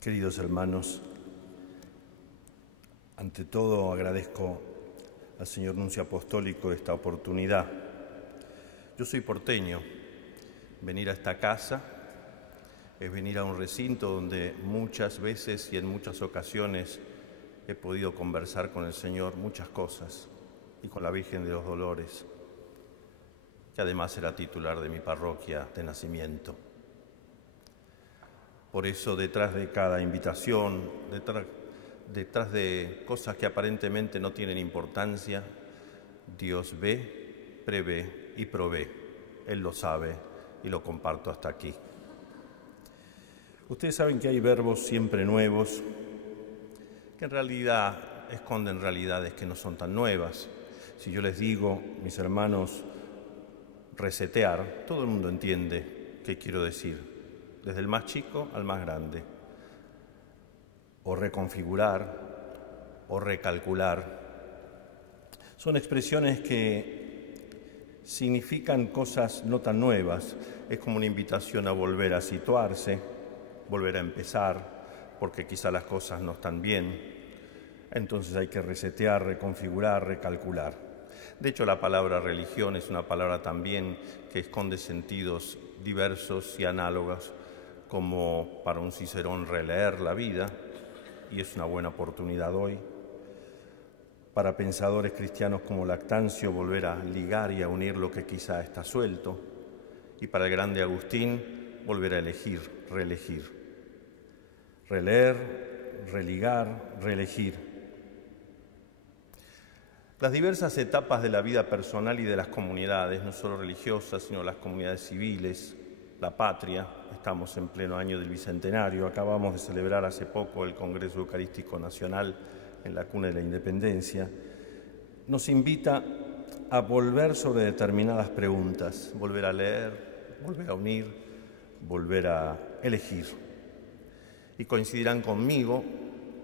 Queridos hermanos, ante todo agradezco al señor Nuncio Apostólico esta oportunidad. Yo soy porteño, venir a esta casa es venir a un recinto donde muchas veces y en muchas ocasiones he podido conversar con el Señor muchas cosas y con la Virgen de los Dolores, que además era titular de mi parroquia de nacimiento. Por eso, detrás de cada invitación, detrás de cosas que aparentemente no tienen importancia, Dios ve, prevé y provee. Él lo sabe y lo comparto hasta aquí. Ustedes saben que hay verbos siempre nuevos, que en realidad esconden realidades que no son tan nuevas. Si yo les digo, mis hermanos, resetear, todo el mundo entiende qué quiero decir, desde el más chico al más grande. O reconfigurar, o recalcular. Son expresiones que significan cosas no tan nuevas. Es como una invitación a volver a situarse, volver a empezar, porque quizá las cosas no están bien. Entonces hay que resetear, reconfigurar, recalcular. De hecho, la palabra religión es una palabra también que esconde sentidos diversos y análogos, como para un Cicerón releer la vida, y es una buena oportunidad hoy. Para pensadores cristianos como Lactancio, volver a ligar y a unir lo que quizá está suelto. Y para el grande Agustín, volver a elegir, reelegir. Releer, religar, reelegir. Las diversas etapas de la vida personal y de las comunidades, no solo religiosas, sino las comunidades civiles, la patria, estamos en pleno año del Bicentenario, acabamos de celebrar hace poco el Congreso Eucarístico Nacional en la cuna de la Independencia, nos invita a volver sobre determinadas preguntas, volver a leer, volver a unir, volver a elegir. Y coincidirán conmigo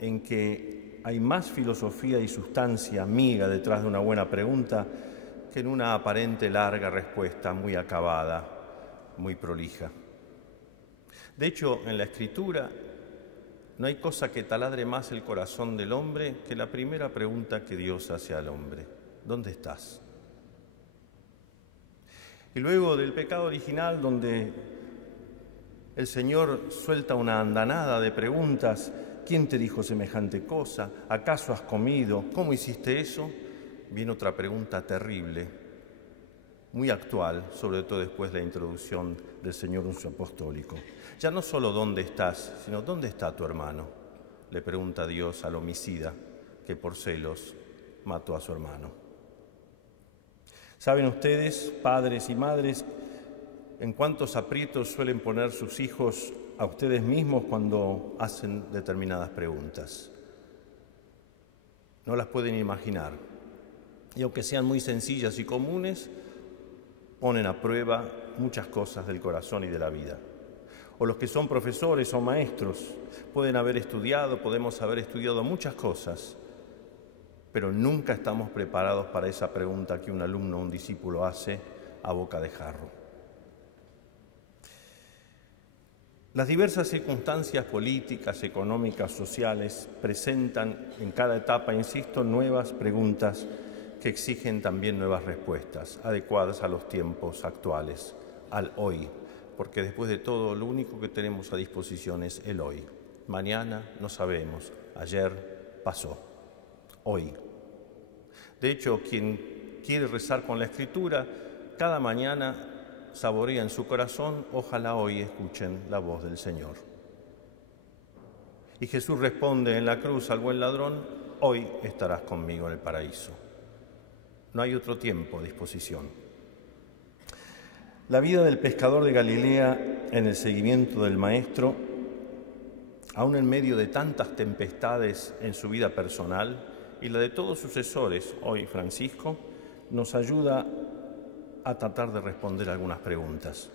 en que hay más filosofía y sustancia amiga detrás de una buena pregunta que en una aparente larga respuesta muy acabada, muy prolija. De hecho, en la Escritura no hay cosa que taladre más el corazón del hombre que la primera pregunta que Dios hace al hombre: ¿dónde estás? Y luego del pecado original, donde el Señor suelta una andanada de preguntas: ¿quién te dijo semejante cosa? ¿Acaso has comido? ¿Cómo hiciste eso? Viene otra pregunta terrible, muy actual, sobre todo después de la introducción del señor Nuncio Apostólico. Ya no solo dónde estás, sino dónde está tu hermano, le pregunta Dios al homicida que por celos mató a su hermano. ¿Saben ustedes, padres y madres, en cuántos aprietos suelen poner sus hijos a ustedes mismos cuando hacen determinadas preguntas? No las pueden imaginar. Y aunque sean muy sencillas y comunes, ponen a prueba muchas cosas del corazón y de la vida. O los que son profesores o maestros podemos haber estudiado muchas cosas, pero nunca estamos preparados para esa pregunta que un alumno o un discípulo hace a boca de jarro. Las diversas circunstancias políticas, económicas, sociales presentan en cada etapa, insisto, nuevas preguntas que exigen también nuevas respuestas, adecuadas a los tiempos actuales, al hoy, porque después de todo lo único que tenemos a disposición es el hoy. Mañana no sabemos, ayer pasó, hoy. De hecho, quien quiere rezar con la Escritura, cada mañana saborea en su corazón: ojalá hoy escuchen la voz del Señor. Y Jesús responde en la cruz al buen ladrón: hoy estarás conmigo en el paraíso. No hay otro tiempo a disposición. La vida del pescador de Galilea en el seguimiento del Maestro, aún en medio de tantas tempestades en su vida personal y la de todos sus sucesores, hoy Francisco, nos ayuda a tratar de responder algunas preguntas.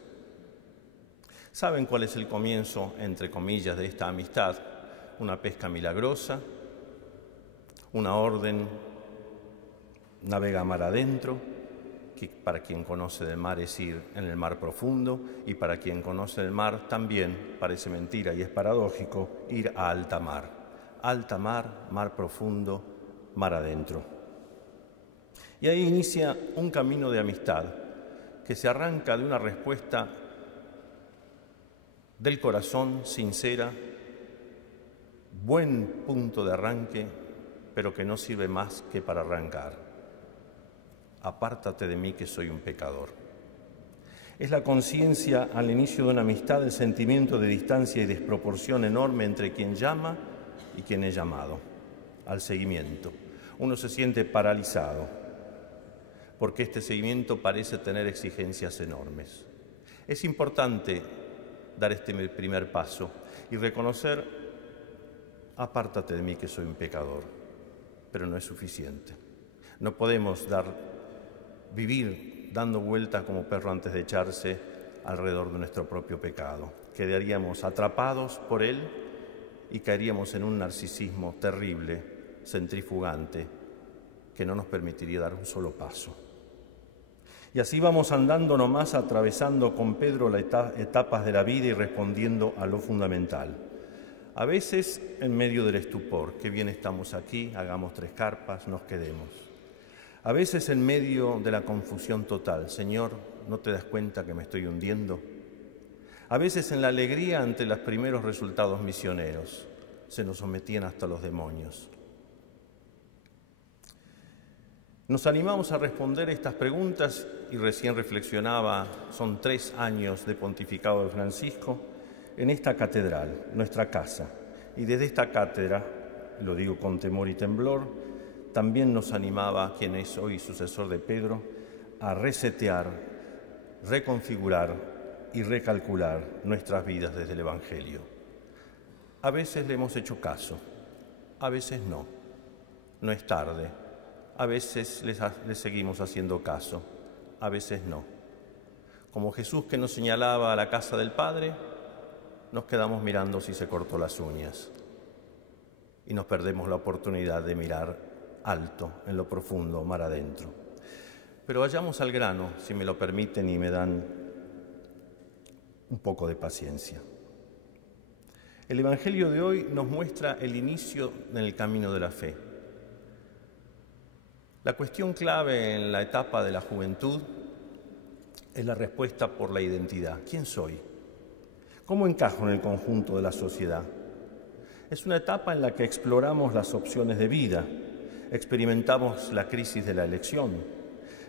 ¿Saben cuál es el comienzo, entre comillas, de esta amistad? Una pesca milagrosa, una orden, navega mar adentro, que para quien conoce del mar es ir en el mar profundo, y para quien conoce el mar también, parece mentira y es paradójico, ir a alta mar. Alta mar, mar profundo, mar adentro. Y ahí inicia un camino de amistad que se arranca de una respuesta del corazón, sincera, buen punto de arranque, pero que no sirve más que para arrancar. Apártate de mí que soy un pecador. Es la conciencia al inicio de una amistad, el sentimiento de distancia y desproporción enorme entre quien llama y quien es llamado, al seguimiento. Uno se siente paralizado, porque este seguimiento parece tener exigencias enormes. Es importante dar este primer paso y reconocer, apártate de mí que soy un pecador, pero no es suficiente. No podemos vivir dando vueltas como perro antes de echarse alrededor de nuestro propio pecado. Quedaríamos atrapados por él y caeríamos en un narcisismo terrible, centrifugante, que no nos permitiría dar un solo paso. Y así vamos andando nomás, atravesando con Pedro las etapas de la vida y respondiendo a lo fundamental. A veces en medio del estupor, qué bien estamos aquí, hagamos 3 carpas, nos quedemos. A veces en medio de la confusión total, Señor, ¿no te das cuenta que me estoy hundiendo? A veces en la alegría ante los primeros resultados misioneros, se nos sometían hasta los demonios. Nos animamos a responder estas preguntas y recién reflexionaba, son 3 años de pontificado de Francisco en esta catedral, nuestra casa. Y desde esta cátedra, lo digo con temor y temblor, también nos animaba, quien es hoy sucesor de Pedro, a resetear, reconfigurar y recalcular nuestras vidas desde el Evangelio. A veces le hemos hecho caso, a veces no. No es tarde. A veces les seguimos haciendo caso, a veces no. Como Jesús que nos señalaba a la casa del Padre, nos quedamos mirando si se cortó las uñas y nos perdemos la oportunidad de mirar alto, en lo profundo, mar adentro. Pero vayamos al grano, si me lo permiten y me dan un poco de paciencia. El Evangelio de hoy nos muestra el inicio en el camino de la fe. La cuestión clave en la etapa de la juventud es la respuesta por la identidad. ¿Quién soy? ¿Cómo encajo en el conjunto de la sociedad? Es una etapa en la que exploramos las opciones de vida, experimentamos la crisis de la elección,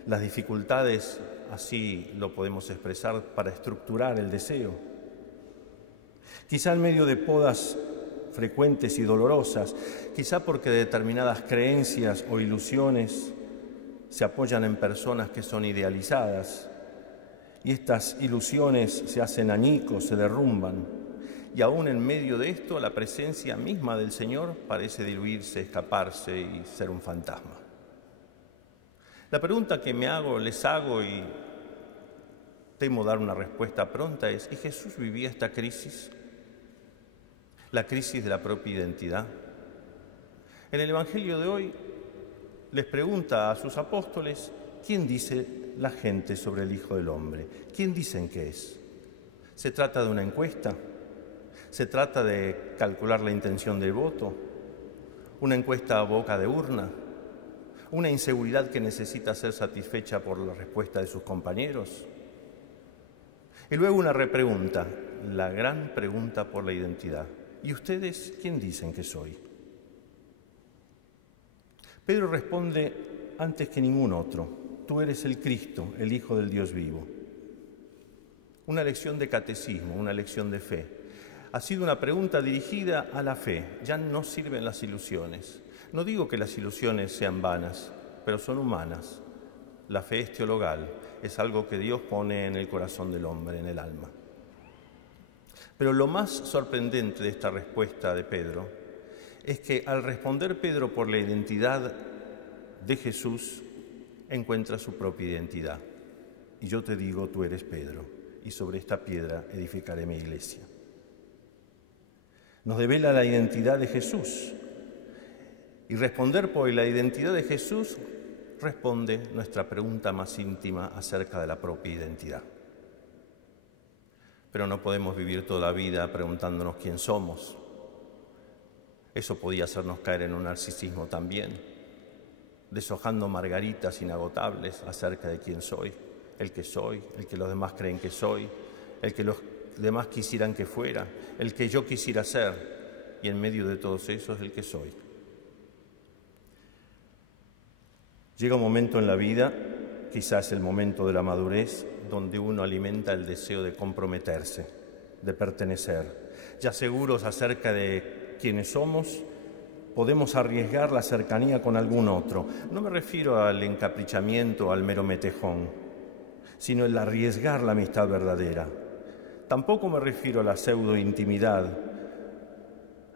las dificultades, así lo podemos expresar, para estructurar el deseo. Quizá en medio de podas frecuentes y dolorosas, quizá porque determinadas creencias o ilusiones se apoyan en personas que son idealizadas y estas ilusiones se hacen añicos, se derrumban, y aún en medio de esto la presencia misma del Señor parece diluirse, escaparse y ser un fantasma. La pregunta que les hago y temo dar una respuesta pronta es: ¿y Jesús vivía esta crisis? La crisis de la propia identidad. En el Evangelio de hoy les pregunta a sus apóstoles: ¿quién dice la gente sobre el Hijo del Hombre? ¿Quién dicen que es? ¿Se trata de una encuesta? ¿Se trata de calcular la intención del voto? ¿Una encuesta a boca de urna? ¿Una inseguridad que necesita ser satisfecha por la respuesta de sus compañeros? Y luego una repregunta, la gran pregunta por la identidad. ¿Y ustedes quién dicen que soy? Pedro responde antes que ningún otro: tú eres el Cristo, el Hijo del Dios vivo. Una lección de catecismo, una lección de fe. Ha sido una pregunta dirigida a la fe. Ya no sirven las ilusiones. No digo que las ilusiones sean vanas, pero son humanas. La fe es teologal, es algo que Dios pone en el corazón del hombre, en el alma. Pero lo más sorprendente de esta respuesta de Pedro es que al responder Pedro por la identidad de Jesús, encuentra su propia identidad. Y yo te digo, tú eres Pedro, y sobre esta piedra edificaré mi iglesia. Nos devela la identidad de Jesús. Y responder por la identidad de Jesús responde nuestra pregunta más íntima acerca de la propia identidad. Pero no podemos vivir toda la vida preguntándonos quién somos. Eso podía hacernos caer en un narcisismo también, deshojando margaritas inagotables acerca de quién soy, el que los demás creen que soy, el que los demás quisieran que fuera, el que yo quisiera ser, y en medio de todos esos el que soy. Llega un momento en la vida, quizás el momento de la madurez, donde uno alimenta el deseo de comprometerse, de pertenecer. Ya seguros acerca de quiénes somos, podemos arriesgar la cercanía con algún otro. No me refiero al encaprichamiento, al mero metejón, sino el arriesgar la amistad verdadera. Tampoco me refiero a la pseudo-intimidad,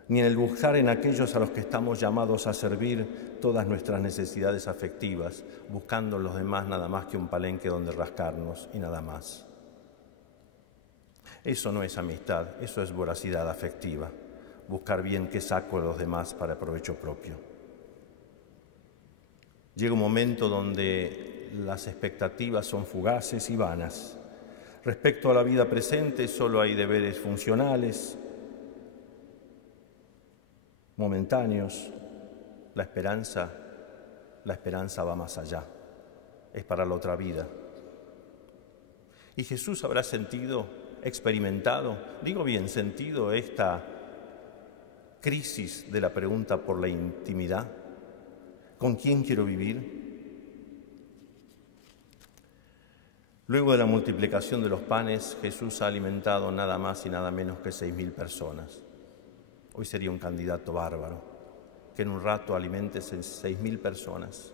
ni en el buscar en aquellos a los que estamos llamados a servir todas nuestras necesidades afectivas, buscando en los demás nada más que un palenque donde rascarnos y nada más. Eso no es amistad, eso es voracidad afectiva, buscar bien qué saco de los demás para provecho propio. Llega un momento donde las expectativas son fugaces y vanas. Respecto a la vida presente, solo hay deberes funcionales, momentáneos. La esperanza va más allá, es para la otra vida. Y Jesús habrá experimentado esta crisis de la pregunta por la intimidad. ¿Con quién quiero vivir? Luego de la multiplicación de los panes, Jesús ha alimentado nada más y nada menos que 6.000 personas. Hoy sería un candidato bárbaro que en un rato alimente 6.000 personas,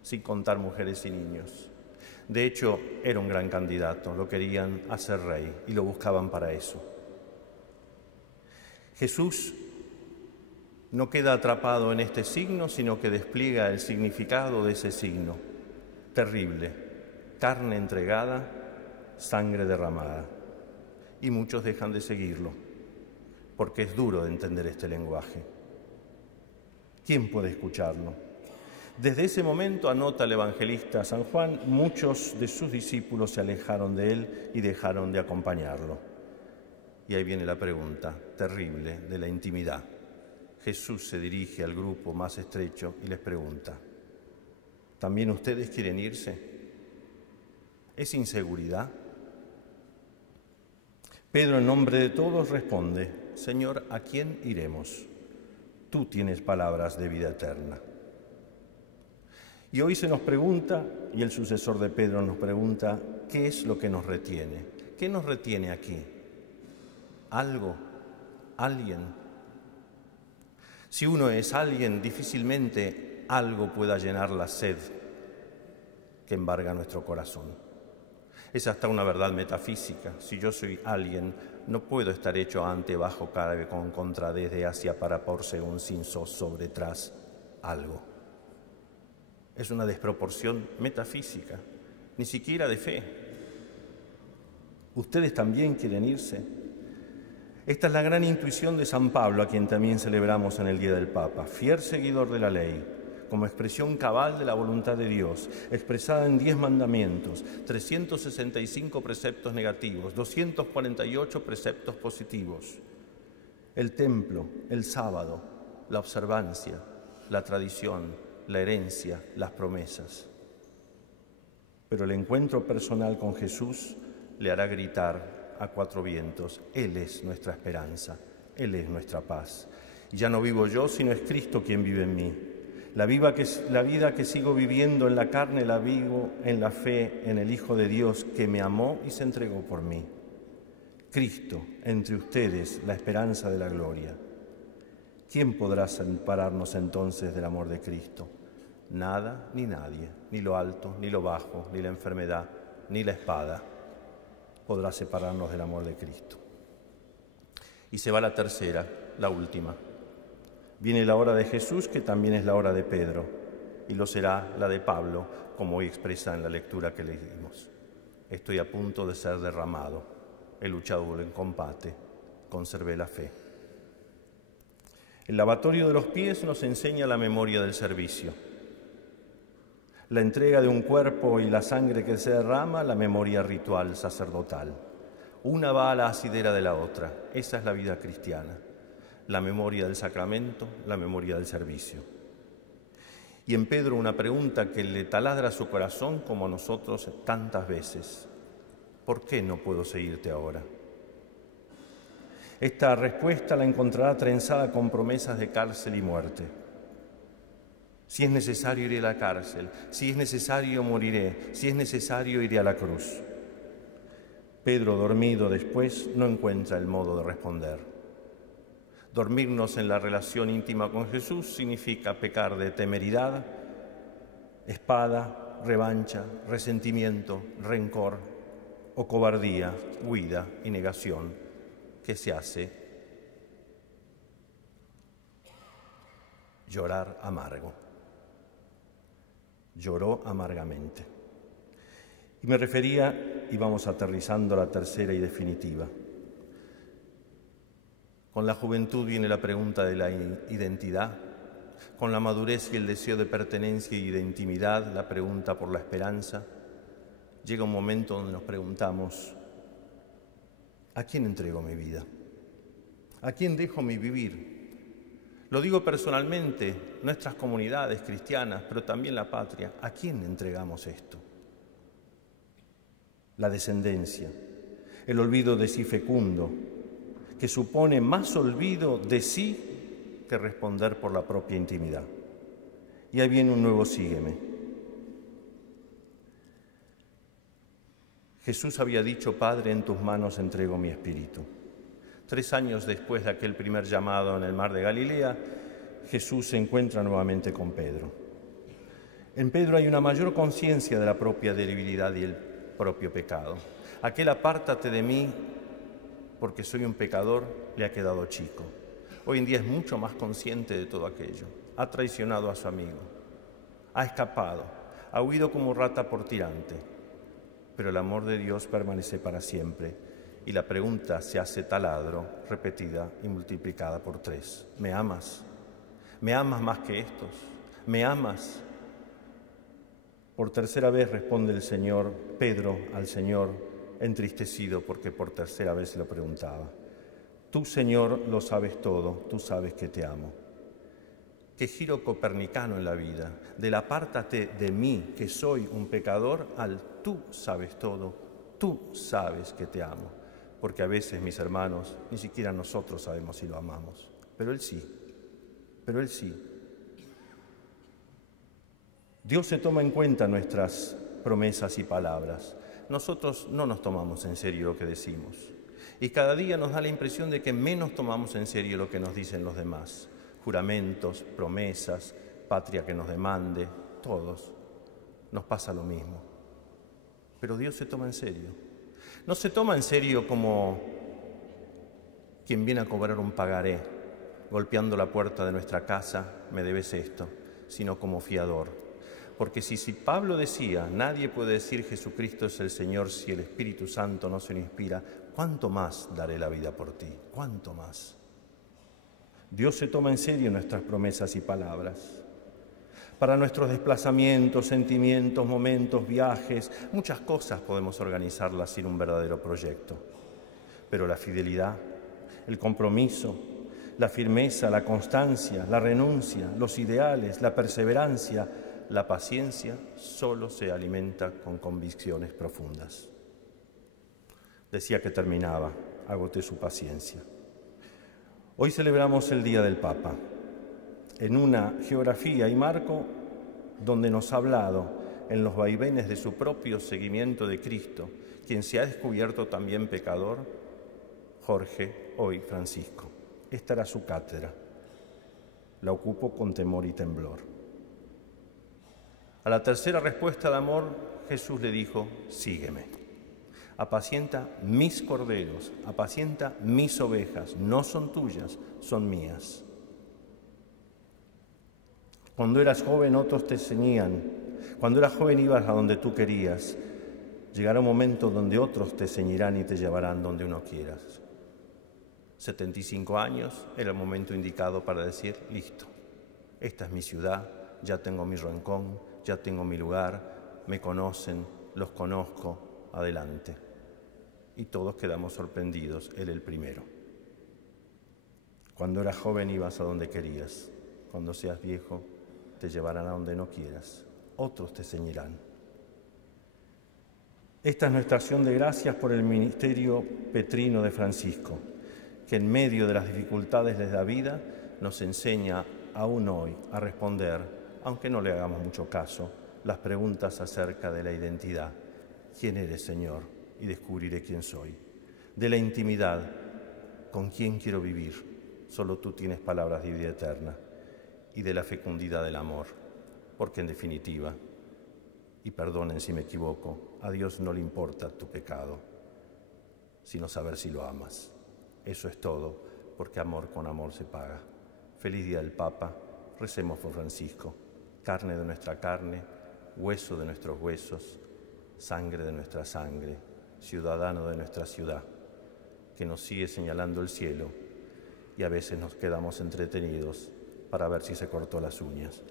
sin contar mujeres y niños. De hecho, era un gran candidato, lo querían hacer rey y lo buscaban para eso. Jesús no queda atrapado en este signo, sino que despliega el significado de ese signo. Terrible, carne entregada, sangre derramada. Y muchos dejan de seguirlo, porque es duro de entender este lenguaje. ¿Quién puede escucharlo? Desde ese momento, anota el evangelista San Juan, muchos de sus discípulos se alejaron de él y dejaron de acompañarlo. Y ahí viene la pregunta terrible de la intimidad. Jesús se dirige al grupo más estrecho y les pregunta: ¿también ustedes quieren irse? ¿Es inseguridad? Pedro, en nombre de todos, responde: Señor, ¿a quién iremos? Tú tienes palabras de vida eterna. Y hoy se nos pregunta, y el sucesor de Pedro nos pregunta, ¿qué es lo que nos retiene? ¿Qué nos retiene aquí? ¿Algo? ¿Alguien? Si uno es alguien, difícilmente algo pueda llenar la sed que embarga nuestro corazón. Es hasta una verdad metafísica. Si yo soy alguien, no puedo estar hecho ante, bajo, cara, con, contra, desde, hacia, para, por, según, sin, sos, sobre, tras, algo. Es una desproporción metafísica, ni siquiera de fe. ¿Ustedes también quieren irse? Esta es la gran intuición de San Pablo, a quien también celebramos en el Día del Papa, fiel seguidor de la ley, como expresión cabal de la voluntad de Dios, expresada en 10 mandamientos, 365 preceptos negativos, 248 preceptos positivos. El templo, el sábado, la observancia, la tradición, la herencia, las promesas. Pero el encuentro personal con Jesús le hará gritar a 4 vientos: Él es nuestra esperanza, Él es nuestra paz. Y ya no vivo yo, sino es Cristo quien vive en mí. La vida que sigo viviendo en la carne la vivo en la fe en el Hijo de Dios que me amó y se entregó por mí. Cristo, entre ustedes, la esperanza de la gloria. ¿Quién podrá separarnos entonces del amor de Cristo? Nada ni nadie, ni lo alto, ni lo bajo, ni la enfermedad, ni la espada podrá separarnos del amor de Cristo. Y se va la tercera, la última. Viene la hora de Jesús, que también es la hora de Pedro, y lo será la de Pablo, como hoy expresa en la lectura que leímos. Estoy a punto de ser derramado, he luchado buen combate, conservé la fe. El lavatorio de los pies nos enseña la memoria del servicio. La entrega de un cuerpo y la sangre que se derrama, la memoria ritual sacerdotal. Una va a la asidera de la otra. Esa es la vida cristiana. La memoria del sacramento, la memoria del servicio. Y en Pedro una pregunta que le taladra su corazón como a nosotros tantas veces. ¿Por qué no puedo seguirte ahora? Esta respuesta la encontrará trenzada con promesas de cárcel y muerte. Si es necesario, iré a la cárcel. Si es necesario, moriré. Si es necesario, iré a la cruz. Pedro, dormido después, no encuentra el modo de responder. Dormirnos en la relación íntima con Jesús significa pecar de temeridad, espada, revancha, resentimiento, rencor o cobardía, huida y negación, que se hace llorar amargo. Lloró amargamente. Y me refería, y vamos aterrizando a la tercera y definitiva. Con la juventud viene la pregunta de la identidad, con la madurez y el deseo de pertenencia y de intimidad, la pregunta por la esperanza. Llega un momento donde nos preguntamos, ¿a quién entrego mi vida? ¿A quién dejo mi vivir? Lo digo personalmente, nuestras comunidades cristianas, pero también la patria, ¿a quién entregamos esto? La descendencia, el olvido de sí fecundo, que supone más olvido de sí que responder por la propia intimidad. Y ahí viene un nuevo sígueme. Jesús había dicho, Padre, en tus manos entrego mi espíritu. 3 años después de aquel primer llamado en el mar de Galilea, Jesús se encuentra nuevamente con Pedro. En Pedro hay una mayor conciencia de la propia debilidad y el propio pecado. Aquel apártate de mí porque soy un pecador le ha quedado chico. Hoy en día es mucho más consciente de todo aquello. Ha traicionado a su amigo, ha escapado, ha huido como rata por tirante, pero el amor de Dios permanece para siempre. Y la pregunta se hace taladro, repetida y multiplicada por 3. ¿Me amas? ¿Me amas más que estos? ¿Me amas? Por tercera vez responde el Señor, Pedro al Señor, entristecido porque por tercera vez se lo preguntaba. Tú, Señor, lo sabes todo, tú sabes que te amo. Qué giro copernicano en la vida, del apártate de mí, que soy un pecador, al tú sabes todo, tú sabes que te amo. Porque a veces, mis hermanos, ni siquiera nosotros sabemos si lo amamos. Pero Él sí, pero Él sí. Dios se toma en cuenta nuestras promesas y palabras. Nosotros no nos tomamos en serio lo que decimos. Y cada día nos da la impresión de que menos tomamos en serio lo que nos dicen los demás. Juramentos, promesas, patria que nos demande, todos. Nos pasa lo mismo. Pero Dios se toma en serio. No se toma en serio como quien viene a cobrar un pagaré, golpeando la puerta de nuestra casa, me debes esto, sino como fiador. Porque si Pablo decía, nadie puede decir Jesucristo es el Señor si el Espíritu Santo no se lo inspira, ¿cuánto más daré la vida por ti? ¿Cuánto más? Dios se toma en serio nuestras promesas y palabras. Para nuestros desplazamientos, sentimientos, momentos, viajes, muchas cosas podemos organizarlas sin un verdadero proyecto. Pero la fidelidad, el compromiso, la firmeza, la constancia, la renuncia, los ideales, la perseverancia, la paciencia, solo se alimenta con convicciones profundas. Decía que terminaba, agoté su paciencia. Hoy celebramos el Día del Papa, en una geografía y marco donde nos ha hablado en los vaivenes de su propio seguimiento de Cristo, quien se ha descubierto también pecador, Jorge, hoy Francisco. Esta era su cátedra. La ocupó con temor y temblor. A la tercera respuesta de amor, Jesús le dijo, sígueme. Apacienta mis corderos, apacienta mis ovejas, no son tuyas, son mías. Cuando eras joven otros te ceñían, cuando eras joven ibas a donde tú querías. Llegará un momento donde otros te ceñirán y te llevarán donde uno quieras. 75 años era el momento indicado para decir, listo, esta es mi ciudad, ya tengo mi rincón, ya tengo mi lugar, me conocen, los conozco, adelante. Y todos quedamos sorprendidos, él el primero. Cuando eras joven ibas a donde querías, cuando seas viejo te llevarán a donde no quieras, otros te ceñirán. Esta es nuestra acción de gracias por el ministerio petrino de Francisco, que en medio de las dificultades de la vida nos enseña aún hoy a responder, aunque no le hagamos mucho caso, las preguntas acerca de la identidad. ¿Quién eres, Señor? Y descubriré quién soy. De la intimidad, ¿con quién quiero vivir? Solo tú tienes palabras de vida eterna. Y de la fecundidad del amor, porque en definitiva, y perdonen si me equivoco, a Dios no le importa tu pecado, sino saber si lo amas. Eso es todo, porque amor con amor se paga. Feliz día del Papa, recemos por Francisco, carne de nuestra carne, hueso de nuestros huesos, sangre de nuestra sangre, ciudadano de nuestra ciudad, que nos sigue señalando el cielo y a veces nos quedamos entretenidos para ver si se cortó las uñas.